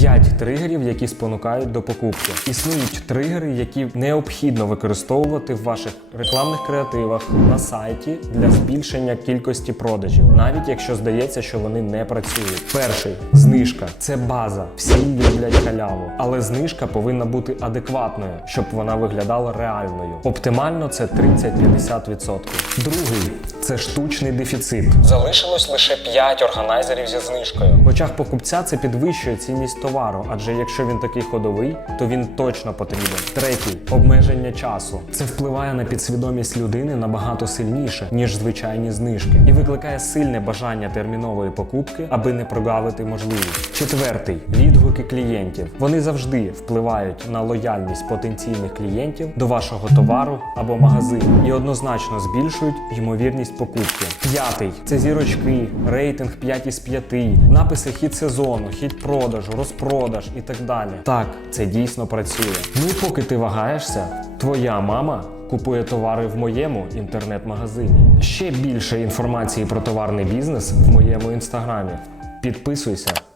5 тригерів, які спонукають до покупки. Існують тригери, які необхідно використовувати в ваших рекламних креативах на сайті для збільшення кількості продажів, навіть якщо здається, що вони не працюють. Перший знижка це база. Всі люблять халяву, але знижка повинна бути адекватною, щоб вона виглядала реальною. Оптимально це 30-50%. Другий це штучний дефіцит. Залишилось лише 5 органайзерів зі знижкою. В очах покупця це підвищує цінність товару, адже якщо він такий ходовий, то він точно потрібен. Третій обмеження часу. Це впливає на підсвідомість людини набагато сильніше, ніж звичайні знижки, і викликає сильне бажання термінової покупки, аби не прогавити можливість. Четвертий відгуки клієнтів. Вони завжди впливають на лояльність потенційних клієнтів до вашого товару або магазину і однозначно збільшують ймовірність покупки. П'ятий це зірочки, рейтинг 5 із 5, написи хід сезону, хід продажу, розпродаж і так далі. Так, це дійсно працює. Ну поки ти вагаєшся, твоя мама. Купує товари в моєму інтернет-магазині. Ще більше інформації про товарний бізнес в моєму інстаграмі. Підписуйся